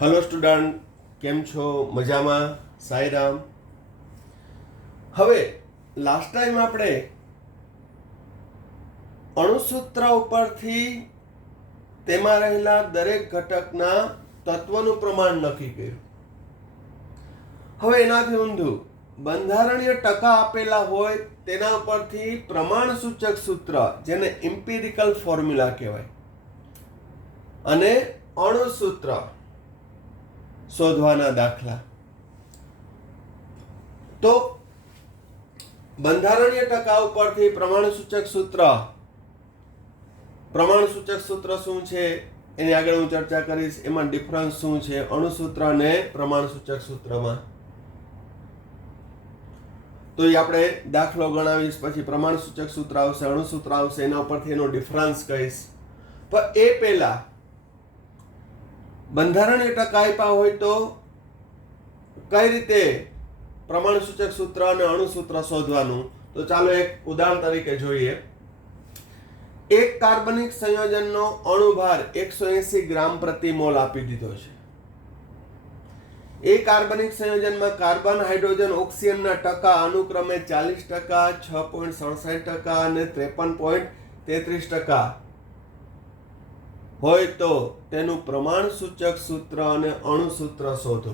Hello student, केम छो? मजामा? साईराम। હવે last time આપણે અણુસૂત્ર ઉપરથી તેમાં રહેલા દરેક ઘટકના તત્વનું પ્રમાણ નક્કી કર્યું. હવે એનાથી ઊંધું બંધારણીય ટકા આપેલા હોય તેના ઉપરથી પ્રમાણસૂચક સૂત્ર, જેને ઇમ્પિરિકલ ફોર્મ્યુલા કહેવાય, અને અણુસૂત્ર શોધવાના દાખલા. તો બંધારણીય ટકા ઉપરથી પ્રમાણસૂચક સૂત્ર શું છે એની આગળ હું ચર્ચા કરીશ. એમાં ડિફરન્સ શું છે અણુસૂત્ર અને પ્રમાણસૂચક સૂત્રમાં, તો એ આપણે દાખલો ગણાવીશ. પછી પ્રમાણસૂચક સૂત્ર આવશે, અણુસૂત્ર આવશે, એના ઉપરથી એનો ડિફરન્સ કહીશ. પણ એ પહેલા બંધારણીય ટકા આપ્યા હોય તો કઈ રીતે પ્રમાણસૂચક સૂત્ર અને અણુસૂત્ર શોધવાનું, તો ચાલો એક ઉદાહરણ તરીકે જોઈએ. એક કાર્બનિક સંયોજનનો અણુભાર 180 ગ્રામ પ્રતિ મોલ આપી દીધો છે. એ કાર્બનિક સંયોજનમાં કાર્બન, હાઇડ્રોજન, ઓક્સિજનના ટકા અનુક્રમે 40%, 6.67% અને 53.33% હોય તો તેનું પ્રમાણસૂચક સૂત્ર અને અણુસૂત્ર શોધો.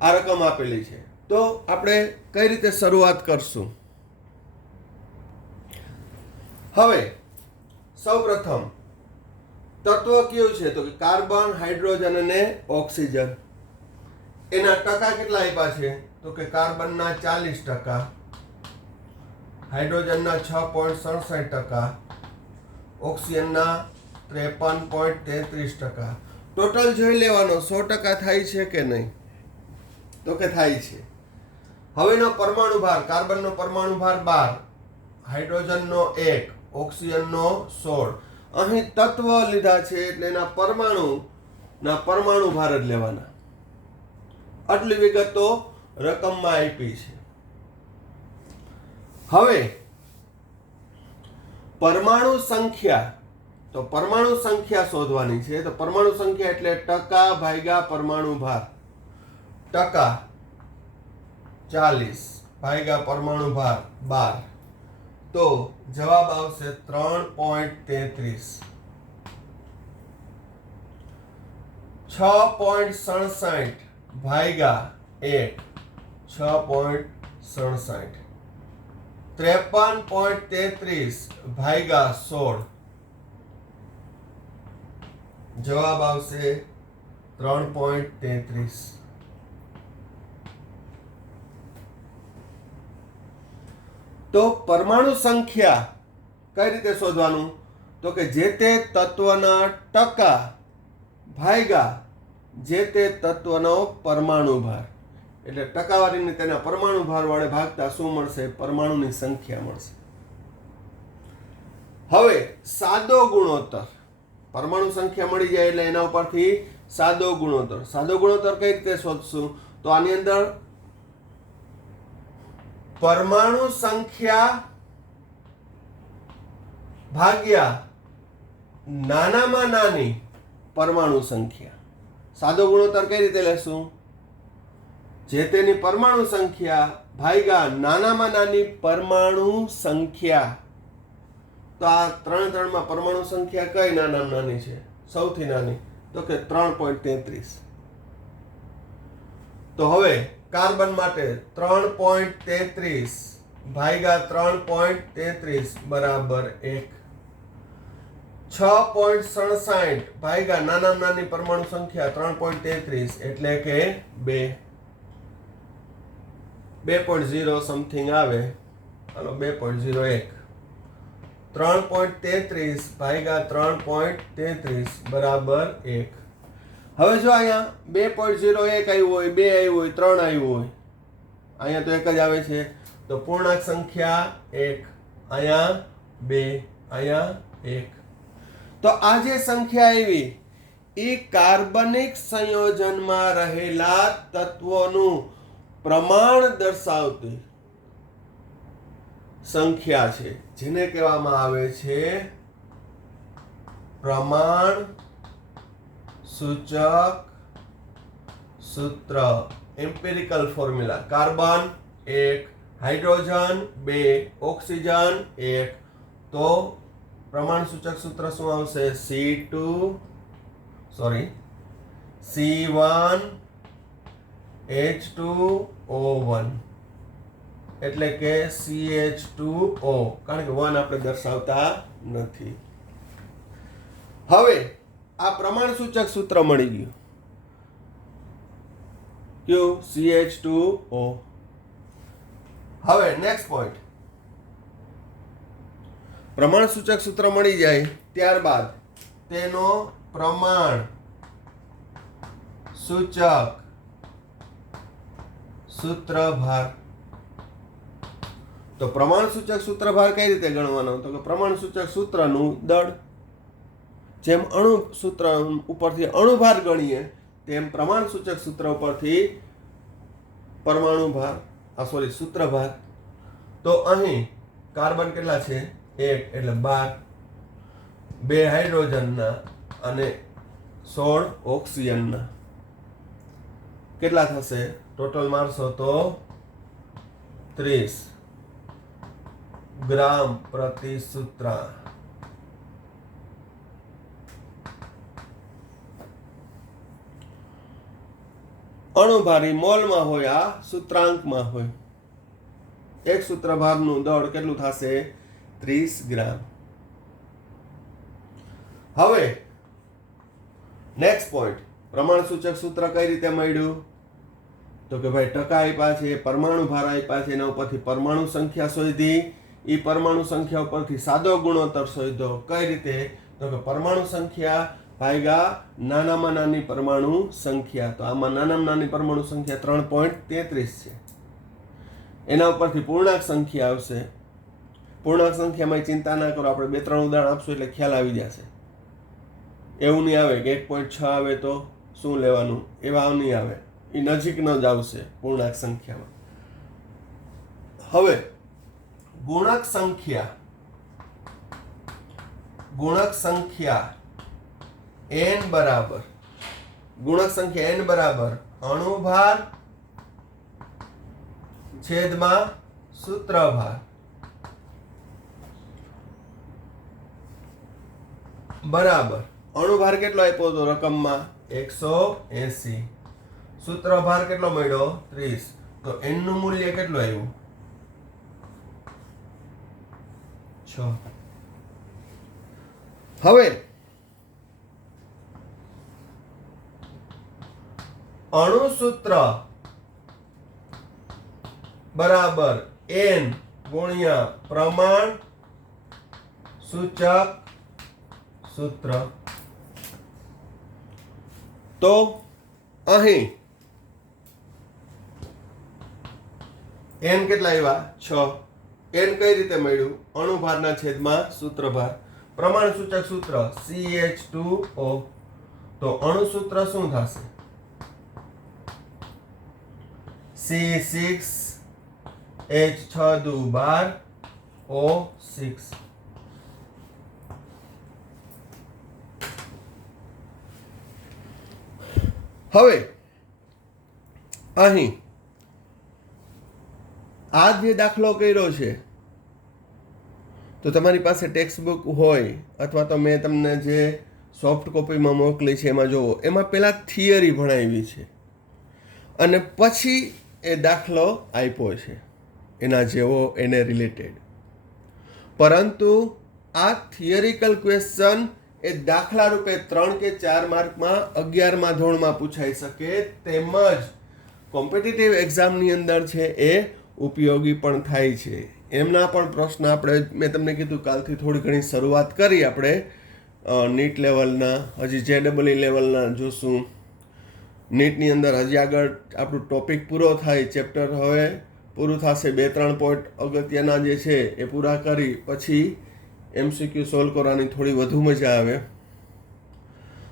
આ રકમ આપેલી છે. તો આપણે કઈ રીતે શરૂઆત કરશું? હવે સૌપ્રથમ તત્વ કયું છે? તો કે કાર્બન, હાઇડ્રોજન અને ઓક્સિજન. એના ટકા કેટલા આપ્યા છે? તો કે કાર્બનના 40%, હાઇડ્રોજનના 6.67%, ઓક્સિજનના 53.33%. ટોટલ જોઈ લેવાનો, 100% થાય છે કે નહીં? તો કે થાય છે. હવે એનો પરમાણુ ભાર, કાર્બનનો પરમાણુ ભાર 12, હાઇડ્રોજનનો 1, ઓક્સિજનનો 16. અહીં તત્વ લીધા છે એટલે એના પરમાણુ ભાર જ લેવાના. આટલી વિગતો રકમમાં આપી છે. હવે પરમાણુ સંખ્યા, તો પરમાણુ સંખ્યા શોધવાની છે. તો પરમાણુ સંખ્યા એટલે ટકા ભાગ્યા પરમાણુ ભાર. ટકા 40 ભાગ્યા પરમાણુ ભાર 12, તો જવાબ આવશે 3.33. 6.67 ભાગ્યા 1, 6.67. 53.33 ભાગ્યા 16, જવાબ આવશે 3.33. તો પરમાણુ સંખ્યા કઈ રીતે શોધવાનું? તો કે જે તે તત્વના ટકા ભાગ્યા જે તે તત્વનો પરમાણુ ભાર. એટલે ટકાવારીને તેના પરમાણુ ભાર વડે ભાગતા શું મળશે? પરમાણુની સંખ્યા મળશે. હવે સાદો ગુણોત્તર, પરમાણુ સંખ્યા મળી જાય એટલે એના ઉપરથી સાદો ગુણોત્તર. સાદો ગુણોત્તર કઈ રીતે શોધશું? તો આની અંદર પરમાણુ સંખ્યા ભાગ્યા નાનામાં નાની પરમાણુ સંખ્યા. સાદો ગુણોત્તર કઈ રીતે લેશું? જે તેની પરમાણુ સંખ્યા ભાગ્યા નાનામાં નાની પરમાણુ સંખ્યા. તો આ ત્રણમાં પરમાણુ સંખ્યા કઈ નાનામાં નાની છે? સૌથી નાની, તો કે 3.33. તો હવે કાર્બન માટે 3.33 ભાગ્યા 3.33 બરાબર 1. 6.67 ભાગ્યા નાનામાં નાની પરમાણુ સંખ્યા 3.33 એટલે કે 2. 2.0 સમથિંગ આવે, હાલો 2.01. 3.33 ભાગ્યા 3.33 બરાબર 1. હવે જો અહીંયા 2.01 આવ્યું હોય, 2 આવ્યું હોય, 3 આવ્યું હોય, અહીંયા તો એક જ આવે છે. તો પૂર્ણાંક સંખ્યા 1, અહીંયા 2, અહીંયા 1. તો આ જે સંખ્યા આવી એ કાર્બનિક સંયોજનમાં રહેલા તત્વોનું પ્રમાણ દર્શાવતી સંખ્યા છે, જેને કહેવામાં આવે છે પ્રમાણ સૂચક સૂત્ર empirical formula carbon 1 hydrogen 2 oxygen 1 તો પ્રમાણ સૂચક સૂત્ર શું આવશે C1H2O1 એટલે કે CH2O કારણ કે 1 આપણે દર્શાવતા નથી. હવે આ પ્રમાણ સૂચક સૂત્ર મળી ગયું કયું CH2O. હવે નેક્સ્ટ પોઈન્ટ પ્રમાણ સૂચક સૂત્ર મળી જાય ત્યારબાદ તેનો પ્રમાણ સૂચક સૂત્રભાર. તો પ્રમાણ સૂચક સૂત્રભાર કઈ રીતે ગણવાનો? તો કે પ્રમાણ સૂચક સૂત્રનું દળ જેમ અણુ સૂત્ર ઉપરથી અણુભાર ગણીએ તેમ પ્રમાણ સૂચક સૂત્ર ઉપરથી પરમાણુ ભાર સૂત્રભાર. તો અહીં કાર્બન કેટલા છે 1 એટલે 12, 2 હાઇડ્રોજનના અને 16 ઓક્સિજનના કેટલા થશે? ટોટલ મારશો તો 30 ગ્રામ પ્રતિ સૂત્ર. અણુભારી મોલમાં હોય, આ સૂત્રાંકમાં હોય. એક સૂત્રભારનું દળ કેટલું થશે? 30 ગ્રામ. હવે નેક્સ્ટ પોઈન્ટ પ્રમાણ સૂચક સૂત્ર કઈ રીતે મળ્યું? તો કે ભાઈ ટકા આપ્યા છે, પરમાણુ ભાર આપ્યા છે, એના ઉપરથી પરમાણુ સંખ્યા શોધી, એ પરમાણુ સંખ્યા ઉપરથી સાદો ગુણોત્તર શોધ્યો. કઈ રીતે? તો કે પરમાણુ સંખ્યા ભાગ્યા નાનામાં નાની પરમાણુ સંખ્યા. તો આમાં નાનામાં નાની પરમાણુ સંખ્યા 3.33 છે. એના ઉપરથી પૂર્ણાંક સંખ્યા આવશે. પૂર્ણાંક સંખ્યામાં ચિંતા ના કરો, આપણે 2-3 ઉદાહરણ આપશું એટલે ખ્યાલ આવી જશે. એવું નહીં આવે કે 1.6 આવે તો શું લેવાનું, એવા નહીં આવે. એ નજીકનો જ આવશે પૂર્ણાંક સંખ્યામાં. હવે ગુણક સંખ્યા n બરાબર અણુભાર છેદમાં સૂત્રભાર બરાબર અણુભાર કેટલો આપ્યો હતો રકમમાં? 180. સૂત્રભાર કેટલો મળ્યો? 30. તો n નું મૂલ્ય કેટલું આવ્યું? 6. હવે અણુસૂત્ર બરાબર n ગુણ્યા પ્રમાણ સૂચક સૂત્ર. તો અહીં n કેટલા આવ્યા? 6. n કઈ રીતે મળ્યું? અણુભારના છેદમાં સૂત્રભાર. પ્રમાણ સૂચક સૂત્ર CH2O. તો અણુસૂત્ર શું થશે? C6H612O6. હવે અહીં આ જે દાખલો કર્યો છે તો તમારી પાસે ટેક્સ્ટ બુક હોય અથવા તો મેં તમને જે સોફ્ટ કોપીમાં મોકલી છે એમાં જુઓ, એમાં પહેલાં થિયરી ભણાવી છે અને પછી એ દાખલો આપ્યો છે એના જેવો, એને રિલેટેડ. પરંતુ આ થિયરિકલ ક્વેશ્ચન એ દાખલા રૂપે 3 કે 4 માર્કમાં 11મા ધોરણમાં પૂછાઈ શકે, તેમજ કોમ્પિટિટિવ એક્ઝામની અંદર છે એ ઉપયોગી પણ થાય છે. એમના પણ પ્રશ્ન આપણે, મેં તમને કીધું કાલથી થોડી ઘણી શરૂઆત કરી આપણે નીટ લેવલના, હજી JEE લેવલના જોશું. નીટની અંદર હજી આગળ આપણું ટોપિક પૂરો થાય, ચેપ્ટર હવે પૂરું થશે, 2-3 પોઈન્ટ અગત્યના જે છે એ પૂરા કરી પછી MCQ સોલ્વ કરવાની થોડી વધુ મજા આવે.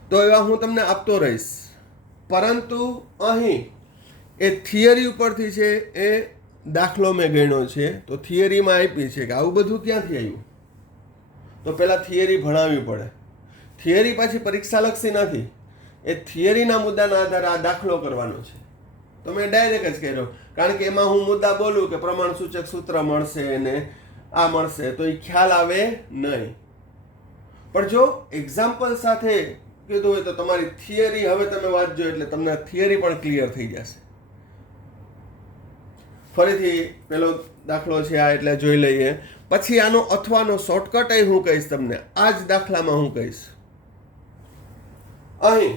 તો એવા હું તમને આપતો રહીશ. પરંતુ અહીં એ થિયરી ઉપરથી છે એ દાખલો મેં ગણ્યો છે. તો થિયરીમાં આપી છે કે આવું બધું ક્યાંથી આવ્યું, તો પહેલાં થિયરી ભણાવવી પડે. થિયરી પાછી પરીક્ષાલક્ષી નથી. એ થિયરીના મુદ્દાના આધારે આ દાખલો કરવાનો છે. તો મેં ડાયરેક્ટ જ કર્યો, કારણ કે એમાં હું મુદ્દા બોલું કે પ્રમાણ સૂચક સૂત્ર મળશે ને આ મળશે તો એ ખ્યાલ આવે નહીં. પણ જો એક્ઝામ્પલ સાથે કીધું હોય તો તમારી થિયરી હવે તમે વાંચજો એટલે તમને થિયરી પણ ક્લિયર થઈ જશે. ફરીથી પેલો દાખલો છે આ, એટલે જોઈ લઈએ. પછી આનો અથવાનો શોર્ટકટ હું કહીશ તમને. આ જ દાખલામાં હું કહીશ. અહીં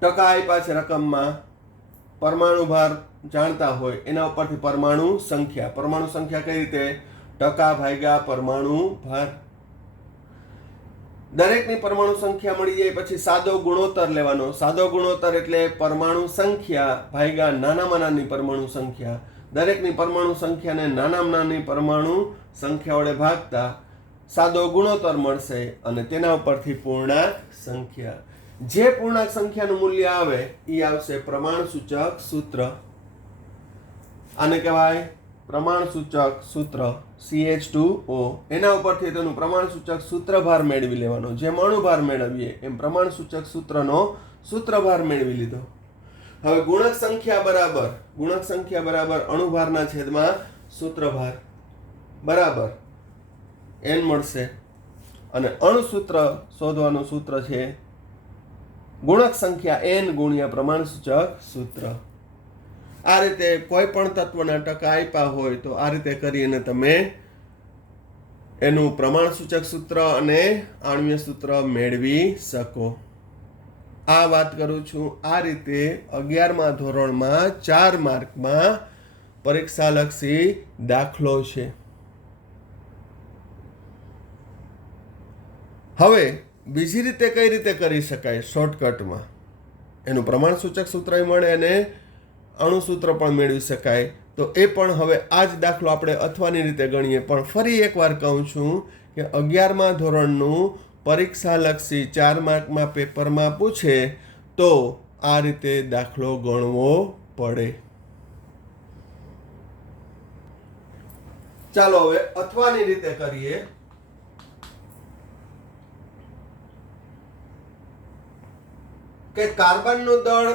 ટકા આપ્યા છે રકમમાં, પરમાણુ ભાર જાણતા હોય એના ઉપરથી પરમાણુ સંખ્યા કઈ રીતે? ટકા ભાગ્યા પરમાણુ ભાર. દરેકની પરમાણુ સંખ્યા મળી જાય પછી સાદો ગુણોત્તર લેવાનો. સાદો ગુણોત્તર એટલે પરમાણુ સંખ્યા ભાગ્યા નાનામાં નાની પરમાણુ સંખ્યા. દરેકની પરમાણુ સંખ્યાને નાનામાં નાની પરમાણુ સંખ્યા વડે ભાગતા સાદો ગુણોત્તર મળશે અને તેના ઉપરથી પૂર્ણાંક સંખ્યા. જે પૂર્ણાંક સંખ્યાનું મૂલ્ય આવે એ આવશે પ્રમાણસૂચક સૂત્ર. આને કહેવાય પ્રમાણસૂચક સૂત્ર CH2O. એના ઉપરથી તેનું પ્રમાણસૂચક સૂત્રભાર મેળવી લેવાનો. જેમ અણુભાર મેળવીએ એમ પ્રમાણસૂચક સૂત્રનો સૂત્રભાર મેળવી લીધો. હવે ગુણક સંખ્યા બરાબર અણુભારના છેદમાં સૂત્રભાર બરાબર n મળશે. અને અણુસૂત્ર શોધવાનું સૂત્ર છે ગુણક સંખ્યા n ગુણ્યા પ્રમાણસૂચક સૂત્ર. આ રીતે કોઈ પણ તત્વના ટકા આપ્યા હોય તો આ રીતે કરીને તમે એનું પ્રમાણસૂચક સૂત્ર અને આણ્વીય સૂત્ર મેળવી શકો. આ વાત કરું છું આ રીતે 11મા ધોરણમાં 4 માર્કમાં પરીક્ષાલક્ષી દાખલો છે. હવે બીજી રીતે કઈ રીતે કરી શકાય? શોર્ટકટમાં એનું પ્રમાણસૂચક સૂત્ર મળે અને અણુસૂત્ર પણ મેળવી શકાય. તો એ પણ હવે આ જ દાખલો આપણે અથવાની રીતે ગણીએ. પણ ફરી એકવાર કહું છું કે 11મા ધોરણનું પરીક્ષાલક્ષી 4 માર્કમાં પેપરમાં પૂછે તો આ રીતે દાખલો ગણવો પડે. ચાલો હવે અથવાની રીતે કરીએ. કે કાર્બનનું દળ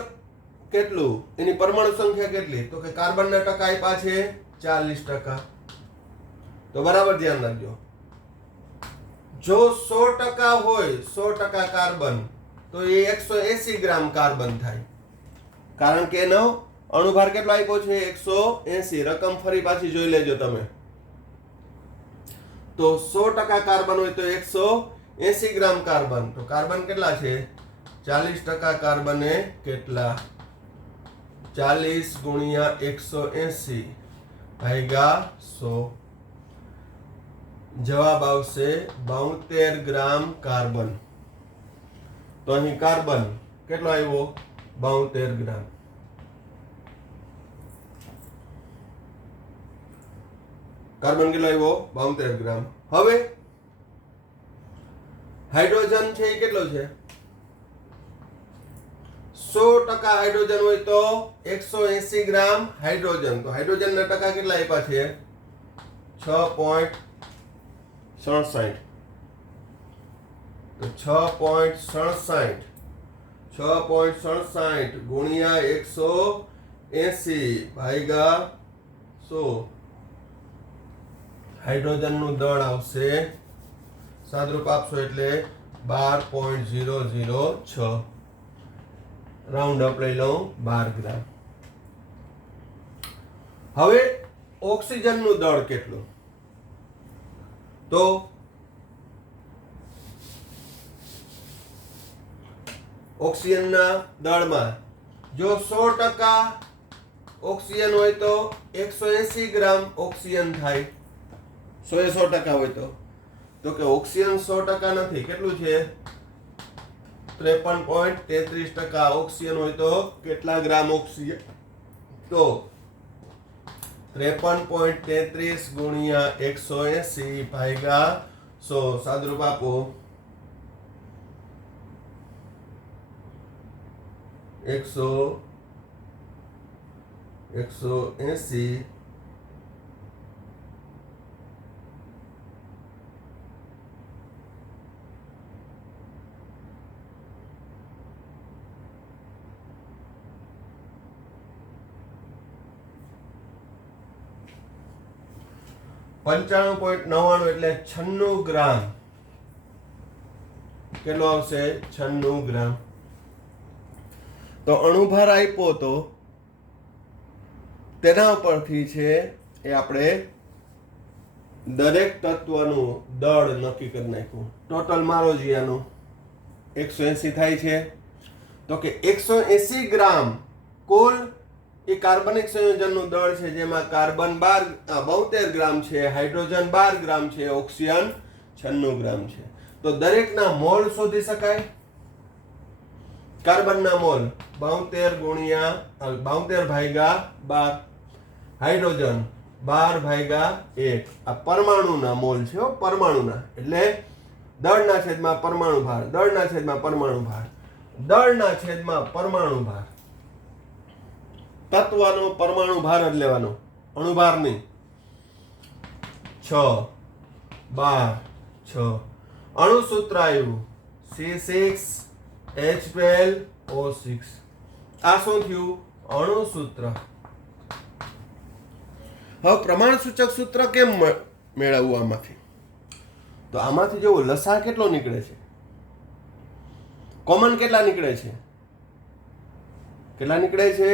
કેટલું, એની પરમાણુ સંખ્યા કેટલી? તો કે કાર્બનના ટકા આપ્યા છે 40%. તો બરાબર ધ્યાન રાખજો. જો 100% હોય 100% કાર્બન તો એ 180 ગ્રામ કાર્બન થાય. કારણ કે એનો અણુભાર કેટલો આપ્યો છે? 180. રકમ ફરી પાછી જોઈ લેજો તમે. તો 100% કાર્બન હોય તો 180 ગ્રામ કાર્બન. તો કાર્બન કેટલા છે? 40% કાર્બને કેટલા? 40 ગુણ્યા 180 ભાગ્યા 100. જવાબ આવશે 72 ગ્રામ કાર્બન. તો અહીં કાર્બન કેટલો આવ્યો? 72 ગ્રામ. કાર્બન કેટલો આવ્યો? 72 ગ્રામ. હવે હાઇડ્રોજન છે એ કેટલો છે? 100% હાઇડ્રોજન હોય તો 180 ગ્રામ હાઇડ્રોજન. તો હાઇડ્રોજનના ટકા કેટલા આપ્યા છે? 6.67. તો 6.67 ગુણ્યા 180 ભાગ્યા 100. હાઇડ્રોજનનું દળ આવશે, સાદરૂપ આપશો એટલે 12.006. રાઉન્ડ અપ લઈ લઉં 12 ગ્રામ. હવે ઓક્સિજનનું દળ કેટલું? તો ઓક્સિજનના દળમાં જો 100% ઓક્સિજન હોય તો 180 ગ્રામ ઓક્સિજન થાય. 100% હોય તો કે ઓક્સિજન 100% નથી. કેટલું છે? 53.33% ઓક્સિજન હોય તો કેટલા ગ્રામ ઓક્સિજન? તો 53.33 ગુણ્યા 180 ભાગ્યા 100. સાદરૂપ આપો 180 180 95.99 એટલે 96 ગ્રામ. કેટલો આવશે? 96 ગ્રામ. તો અણુભાર આપ્યો તો તેના ઉપરથી છે એ આપણે દરેક તત્વનું દળ નક્કી કરી નાખ્યું. ટોટલ મારો જ આનું 180 થાય છે. તો કે 180 ગ્રામ કુલ એ કાર્બનિક સંયોજનનું દળ છે, જેમાં કાર્બન 72 ગ્રામ છે, હાઇડ્રોજન 12 ગ્રામ છે, ઓક્સિજન 96 ગ્રામ છે. તો દરેકના મોલ શોધી શકાય. કાર્બનના મોલ 72 ભાગ્યા 12, હાઇડ્રોજન 12 ભાગ્યા 1. આ પરમાણુના મોલ છે, પરમાણુના. એટલે દળના છેદમાં પરમાણુ ભાર, દળના છેદમાં પરમાણુ ભાર, દળના છેદમાં પરમાણુ ભાર. તત્વનો પરમાણુ ભાર જ લેવાનો, અણુભાર નહીં. 6 12 6. અણુસૂત્ર આવ્યું C6H12O6. આ શું થયું? અણુસૂત્ર. હવે પ્રમાણ સૂચક સૂત્ર કેમ મેળવવું આમાંથી? તો આમાંથી જો લસા કેટલો નીકળે છે, કોમન કેટલા નીકળે છે? કેટલા નીકળે છે?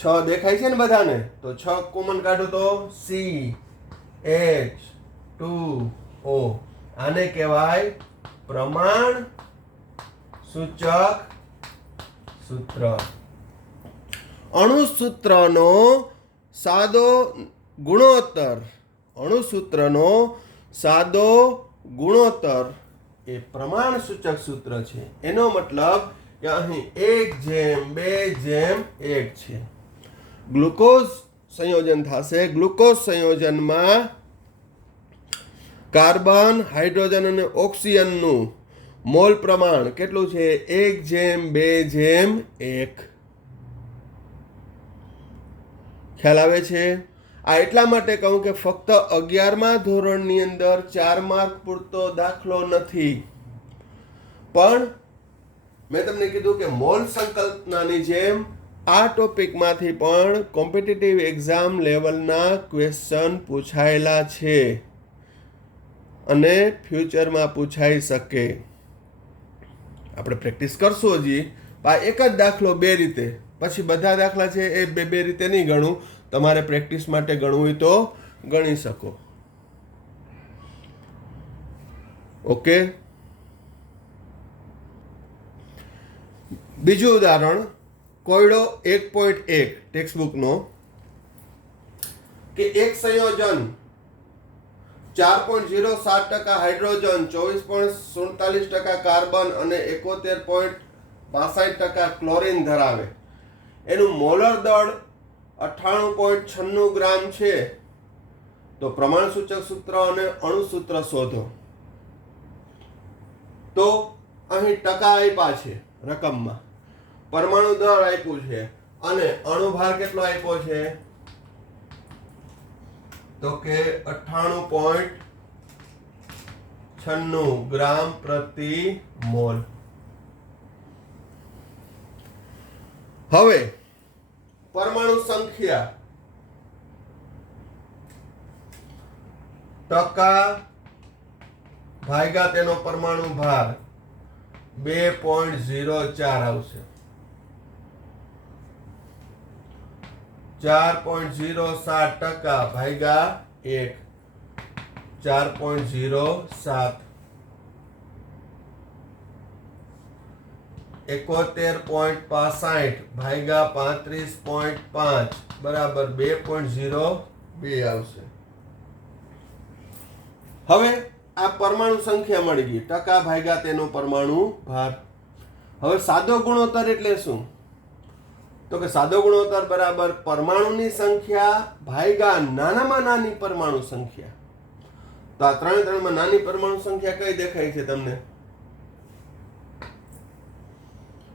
6 દેખાય છે ને બધાને? તો 6 કોમન કાઢો તો CH2O. આને કહેવાય પ્રમાણ સૂચક સૂત્ર. અણુસૂત્રનો સાદો ગુણોત્તર, અણુસૂત્રનો સાદો ગુણોત્તર એ પ્રમાણ સૂચક સૂત્ર છે. એનો મતલબ કે અહીં 1:2:1 છે. ગ્લુકોઝ સંયોજન થશે. ગ્લુકોઝ સંયોજનમાં કાર્બન, હાઇડ્રોજન અને ઓક્સિજનનું મોલ પ્રમાણ કેટલું છે? 1:2:1. ખ્યાલ આવે છે? આ એટલા માટે કહું કે ફક્ત 11મા ધોરણની અંદર 4 માર્ક પૂરતો દાખલો નથી, પણ મેં તમને કીધું કે મોલ સંકલ્પનાની જેમ આ ટોપિકમાંથી પણ કોમ્પિટિટિવ એક્ઝામ લેવલના ક્વેશ્ચન પૂછાયેલા છે અને ફ્યુચરમાં પૂછાઈ શકે. આપણે પ્રેક્ટિસ કરશું હજી. આ એક જ દાખલો બે રીતે, પછી બધા દાખલા છે એ બે રીતે નહીં ગણું. તમારે પ્રેક્ટિસ માટે ગણવું હોય તો ગણી શકો. ઓકે. બીજું ઉદાહરણ કોયડો 1.1 ટેક્સ્ટબુકનો કે એક સંયોજન 4.07% હાઇડ્રોજન, 24.47% કાર્બન અને 71.62% ક્લોરીન ધરાવે. એનું મોલર દળ 98.96 ગ્રામ છે. તો પ્રમાણ સૂચક સૂત્ર અને અણુસૂત્ર શોધો. તો અહીં ટકા આપ્યા છે રકમમાં, પરમાણુ દળ આપ્યું છે અને અણુભાર કેટલો આપ્યો છે? તો કે 98.96 ગ્રામ પ્રતિ મોલ. હવે પરમાણુ સંખ્યા ટકા ભાગ્યા તેનો પરમાણુ ભાર 2.04 આવશે. 4.07% ભાગ્યા 1, 4.07. 71.65 ભાગ્યા 35.5 બરાબર 2.02 આવશે. હવે આ પરમાણુ સંખ્યા મળી ગઈ, ટકા ભાગ્યા તેનો પરમાણુ ભાર. હવે સાદો ગુણોત્તર એટલે શું? તો કે સાદો ગુણોત્તર બરાબર પરમાણુની સંખ્યા ભાગ્યા નાનામાં નાની પરમાણુ સંખ્યા. તો આ ત્રણમાં નાની પરમાણુ સંખ્યા કઈ દેખાય છે તમને?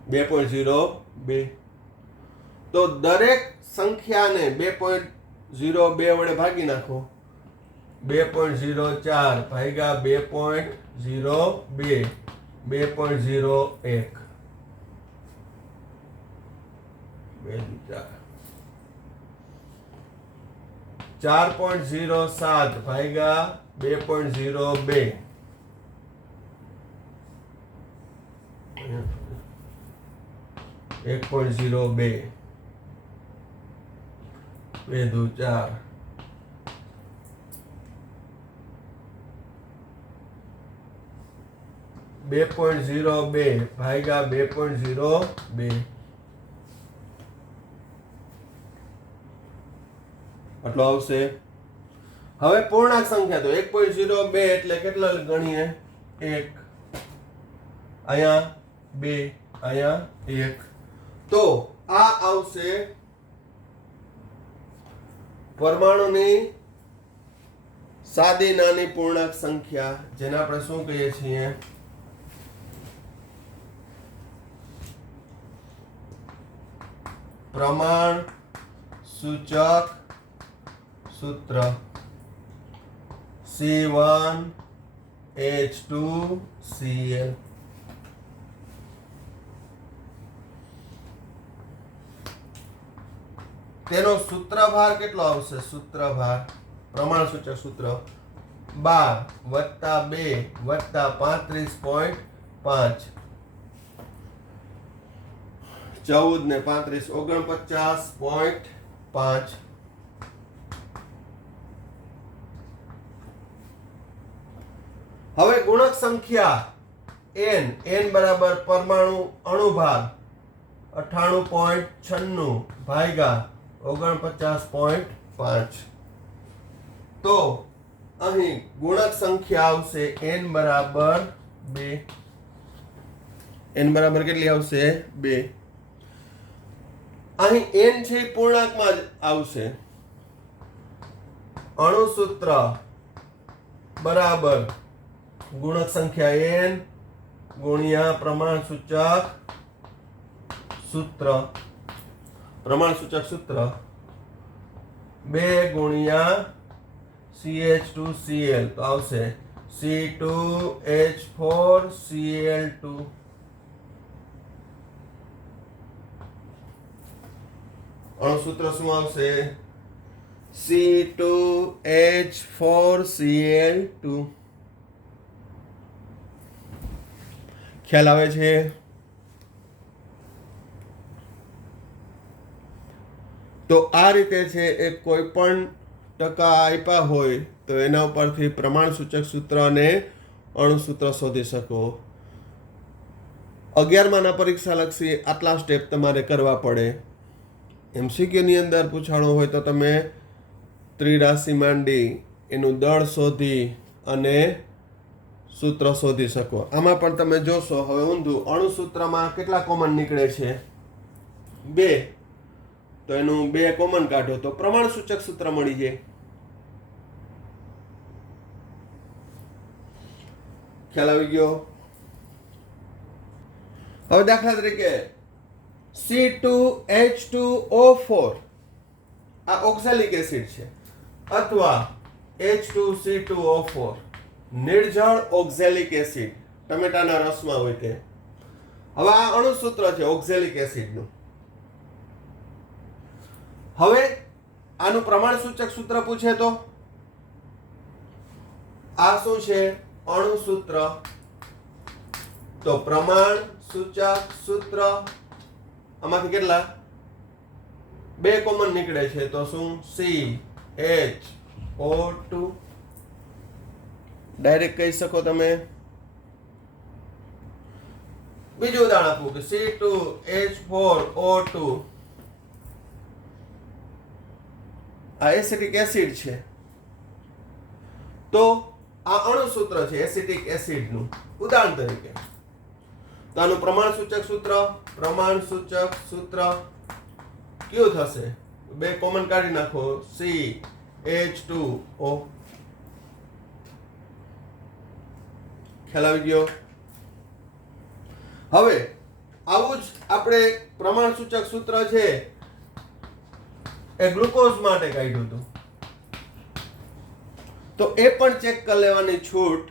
2.02. તો દરેક સંખ્યાને 2.02 વડે ભાગી નાખો. 2.04 ભાગ્યા 2.02, 2.01. 4 4.07 ભાગ્યા 2.02 1.02 2 દુ 4 2.02 ભાગ્યા 2.02 આટલો આવશે. હવે પૂર્ણાંક સંખ્યા તો 1.02 એટલે કેટલા ગણીએ 1 અહીંયા 2 અહીંયા 1 તો આ આવશે પરમાણુની સાદી નાની પૂર્ણાંક સંખ્યા જેને આપણે શું કહીએ છીએ પ્રમાણ સૂચક સૂત્ર C1H2Cl. તેનો સૂત્રભાર કેટલો આવશે? સૂત્રભાર પ્રમાણ સૂચક સૂત્ર 12 + 2 + 35.5 14 ને 35 49.5. હવે ગુણક સંખ્યા n બરાબર પરમાણુ અણુભાર 98.96 ભાગ્યા 49.5 તો અહીં ગુણક સંખ્યા આવશે n બરાબર 2. n બરાબર કેટલી આવશે? 2. અહીં n છે પૂર્ણાંકમાં જ આવશે. અણુસૂત્ર બરાબર ગુણક સંખ્યા n ગુણ્યા પ્રમાણ સૂચક સૂત્ર. પ્રમાણ સૂચક સૂત્ર 2 ગુણ્યા CH2Cl તો આવશે C2H4Cl2. અણુસૂત્ર શું આવશે? C2H4Cl2. ખ્યાલ આવે છે? તો આ રીતે છે એ કોઈ પણ ટકા આપ્યા હોય તો એના ઉપરથી પ્રમાણ સૂચક સૂત્ર અને અણુસૂત્ર શોધી શકો. 11માના પરીક્ષા લક્ષી આટલા સ્ટેપ તમારે કરવા પડે. MCQ ની અંદર પૂછાણો હોય તો તમે ત્રિરાશિ માંડી એનું દળ શોધી અને સૂત્ર શોધી શકો. આમાં પણ તમે જોશો હવે ઊંધું અણુસૂત્રમાં કેટલા કોમન નીકળે છે? 2. તો એનું 2 કોમન કાઢો તો પ્રમાણ સૂચક સૂત્ર મળી જાય. ખ્યાલ આવી ગયો? હવે દાખલા તરીકે C2H2O4 આ ઓક્ઝેલિક એસિડ છે અથવા H2C2O4 નિર્જળ ઓક્ઝેલિક એસિડ ટમેટાના રસમાં હોય તે. હવે આ અણુસૂત્ર છે ઓક્ઝેલિક એસિડનું. હવે આનું પ્રમાણ સૂચક સૂત્ર પૂછે તો આ શું છે? અણુસૂત્ર. તો પ્રમાણ સૂચક સૂત્ર આમાંથી કેટલા? 2 કોમન નીકળે છે તો શું? CH O2 ડાયરેક્ટ કહી શકો તમે. બીજું ઉદાહરણ આપું કે C2H4O2 આ એસિટિક એસિડ છે તો આ અણુસૂત્ર છે એસિટિક એસિડનું. ઉદાહરણ તરીકે તો આનું પ્રમાણ સૂચક સૂત્ર કયું થશે? 2 કોમન કાઢી નાખો CH2O. ખ્યાલ આવી ગયો? હવે આવું જ આપણે પ્રમાણ સૂચક સૂત્ર છે એ ગ્લુકોઝ માટે કાઢ્યું હતું તો એ પણ ચેક કરી લેવાની છૂટ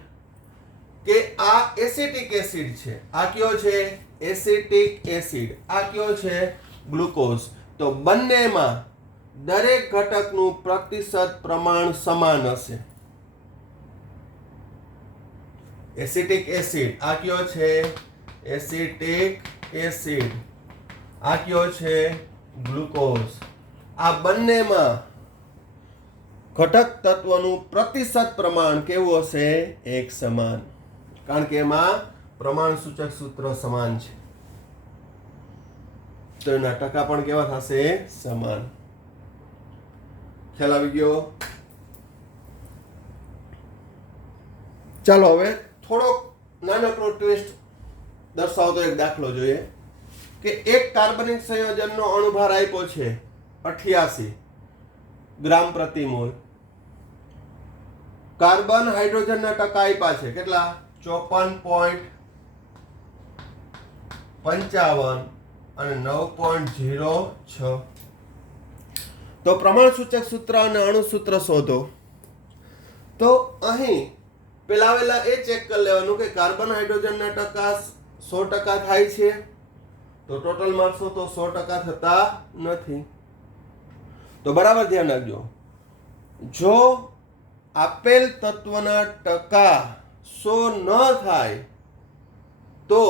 કે આ એસિટિક એસિડ છે. આ કયો છે? Acetic acid. આ કયો છે? ગ્લુકોઝ. તો બંનેમાં દરેક ઘટકનું પ્રતિશત પ્રમાણ સમાન હશે. એસિટિક એસિડ આ કયો છે? Acetic acid. આ કયો છે? ગ્લુકોઝ. આ બંનેમાં ઘટક તત્વનું પ્રતિશત પ્રમાણ કેવું હશે? એક સમાન. કારણ કે એમાં પ્રમાણ સૂચક સૂત્ર સમાન છે, તો એના ટકા પણ કેવા થશે? સમાન. ખ્યાલ આવી ગયો? ચાલો હવે થોડોક નાનકડો ટ્વિસ્ટ દર્શાવતો એક દાખલો જોઈએ કે એક કાર્બનિક સંયોજનનો અણુભાર આપ્યો છે 88 ગ્રામ પ્રતિ મોલ. કાર્બન હાઇડ્રોજનના ટકા આપ્યા છે કેટલા? 54.55 અને 9.06. તો પ્રમાણ સૂચક સૂત્ર અને અણુ સૂત્ર શોધો. તો અહીં પેલા વેલા એ ચેક કરી લેવાનું કે કાર્બન હાઇડ્રોજનના ટકા 100% થાય છે, તો ટોટલ મારશો તો 100% થતા નથી. તો બરાબર ધ્યાન રાખજો, જો આપેલ તત્વના ટકા 100 ન થાય તો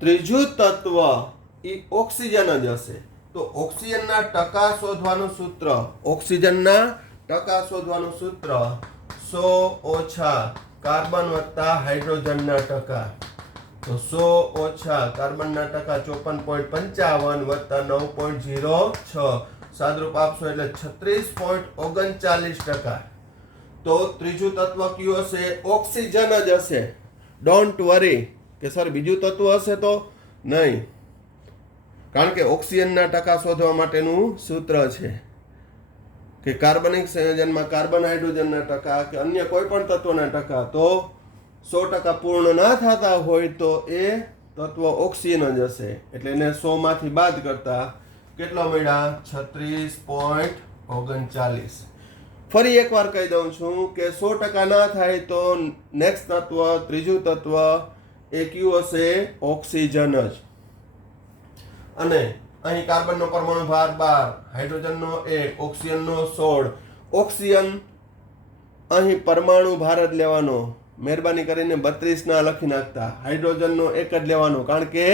ત્રીજું તત્વ એ ઓક્સિજન જ હશે. તો ઓક્સિજનના ટકા શોધવાનું સૂત્ર, ઓક્સિજનના ટકા શોધવાનું સૂત્ર 100 ઓછા કાર્બન વત્તા હાઇડ્રોજનના ટકા. તો 100 ઓછા કાર્બનના ટકા 54.55 વત્તા 9.06, સાદરૂપ આપશો એટલે 36.39%. તો ત્રીજું તત્વ કયું હશે? ઓક્સિજન જ હશે. ડોન્ટ વરી કે સર બીજું તત્વ હશે તો નહીં, કારણ કે ઓક્સિજનના ટકા શોધવા માટેનું સૂત્ર છે કે કાર્બનિક સંયોજનમાં કાર્બન હાઇડ્રોજનના ટકા કે અન્ય કોઈ પણ તત્વના ટકા તો 100% પૂર્ણ ના થતા હોય તો એ તત્વ ઓક્સિજન જ હશે. એટલે એને 100 માંથી બાદ કરતા કેટલો મળ્યા? 36.39. ફરી એકવાર કહી દઉં છું કે 100% ના થાય તો નેક્સ્ટ તત્વ, ત્રીજું તત્વ એ કયું હશે? ઓક્સિજન જ. અને અહીં કાર્બનનો પરમાણુ ભાર 12, હાઇડ્રોજનનો 1, ઓક્સિજનનો 16. ઓક્સિજન અહીં પરમાણુ ભાર જ લેવાનો, મહેરબાની કરીને 32 ના લખી નાખતા. હાઇડ્રોજનનો 1 જ લેવાનો, કારણ કે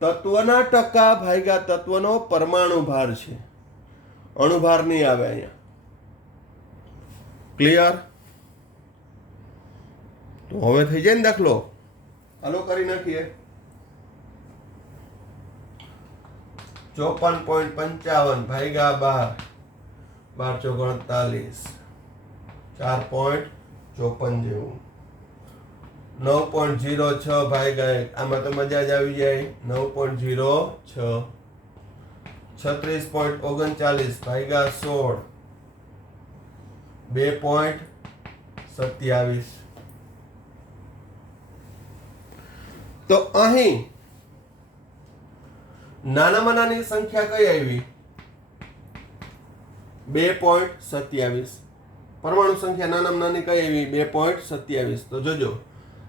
તત્વના ટકા ભાગ્યા તત્વનો પરમાણુ ભાર છે, અણુભાર નહીં આવે અહીંયા. ક્લિયર? તો હવે થઈ જાય ને દાખલો? હાલો કરી નાખીએ. 54.55 ભાગ્યા 12, 12 ચોક 48, 4.54 જેવું. 9.06 ભાગ્યા 1, આમાં તો મજા જ આવી જાય. 9.06. 36.39 ભાગ્યા 16, 2.27. તો અહીં નાનામાં નાની સંખ્યા કઈ આવી? 2.27. પરમાણુ સંખ્યા નાનામાં નાની કઈ આવી? 2.27. તો જોજો,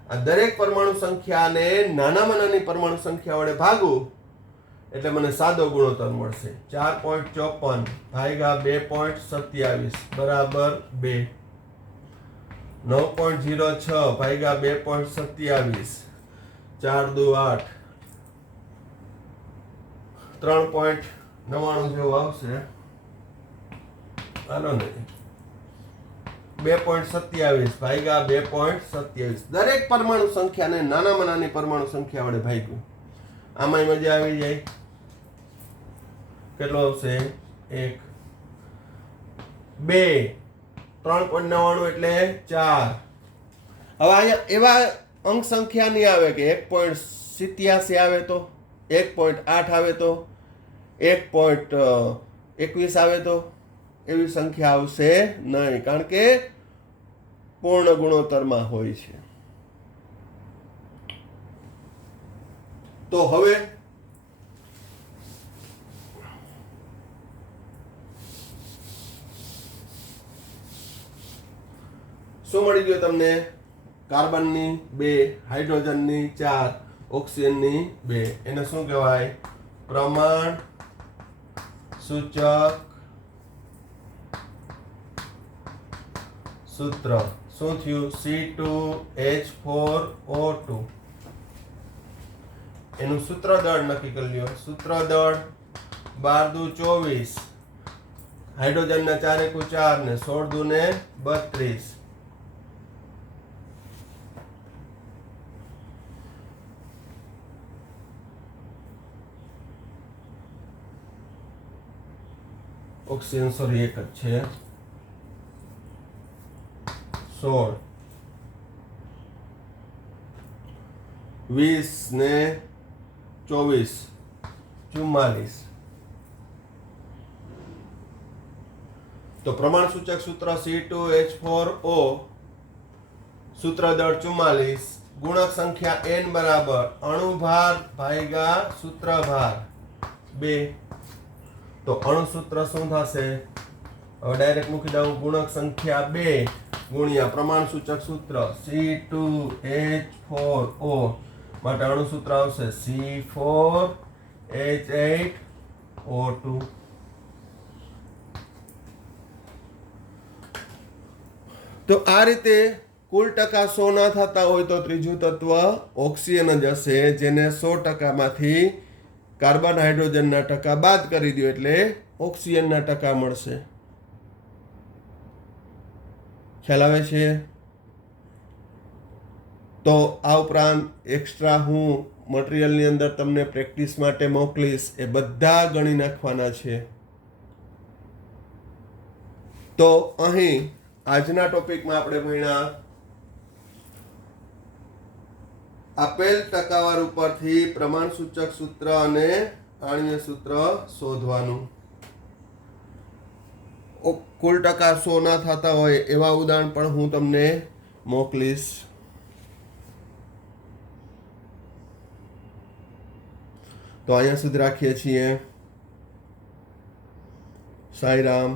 આ દરેક પરમાણુ સંખ્યાને નાનામાં નાની પરમાણુ સંખ્યા વડે ભાગું એટલે મને સાદો ગુણોત્તર મળશે. 4.54 ભાગ્યા 2.27 બરાબર 2. 9.06 ભાગ્યા 2.27, 4 દુ 8, 3.99 જેવું આવશે. હાલો ને, 2.27 ભાગ્યા 2.27. દરેક પરમાણુ સંખ્યાને નાનામાં નાની પરમાણુ સંખ્યા વડે ભાગ્યું. આમાં મજા આવી જાય. કેટલો આવશે? 1, 2, 3.99 એટલે 4. હવે અહીંયા એવા અંક સંખ્યા નહીં આવે કે 1.87 આવે તો, 1.8 આવે તો, 1.21 આવે તો, એવી સંખ્યા આવશે નહીં, કારણ કે પૂર્ણ ગુણોત્તરમાં હોય છે. તો હવે શું મળી ગયું તમને? કાર્બનની 2, હાઇડ્રોજનની 4, ઓક્સિજનની 2. એને શું કહેવાય? પ્રમાણ સૂચક સૂત્ર શું થયું? C2H4O2 એનું સૂત્ર દળ નક્કી કરી લ્યો. સૂત્ર દળ 12 દુ 24, હાઇડ્રોજનના 4 એકુ 4 ને 16 દુ ને 32. ઓક્સિજન સોરી એક જ છે. 16 20 ને 24 44. તો પ્રમાણ સૂચક સૂત્ર C2H4O સૂત્ર દળ 44 ગુણક સંખ્યા n બરાબર અણુભાર ભાગ્યા સૂત્રભાર 2. તો અણુ સૂત્ર શું થશે? હવે ડાયરેક્ટ મૂકી દઉં. ગુણક સંખ્યા 2 ગુણ્યા પ્રમાણ સૂચક સૂત્ર C2H4O માટે અણુ સૂત્ર આવશે C4H8O2. તો આ રીતે કુલ ટકા 100 ના થતા હોય તો ત્રીજું તત્વ ઓક્સિજન જ હશે, જેને 100% માંથી કાર્બન હાઇડ્રોજનના ટકા બાદ કરી દો એટલે ઓક્સિજનના ટકા મળશે. ખ્યાલ આવે છે? તો આ ઉપરાંત એક્સ્ટ્રા હું મટીરિયલની અંદર તમને પ્રેક્ટિસ માટે મોકલીશ, એ બધા ગણી નાખવાના છે. તો અહીં આજના ટોપિકમાં આપણે ભણ્યા આપેલ ટકાવાર ઉપરથી પ્રમાણ સૂચક સૂત્ર અને આણ્વીય સૂત્ર શોધવાનું. કુલ ટકા 100 ના થતા હોય એવા ઉદાહરણ પણ હું તમને મોકલીશ. તો અહીંયા સુધી રાખીએ છીએ. સાંઈરામ.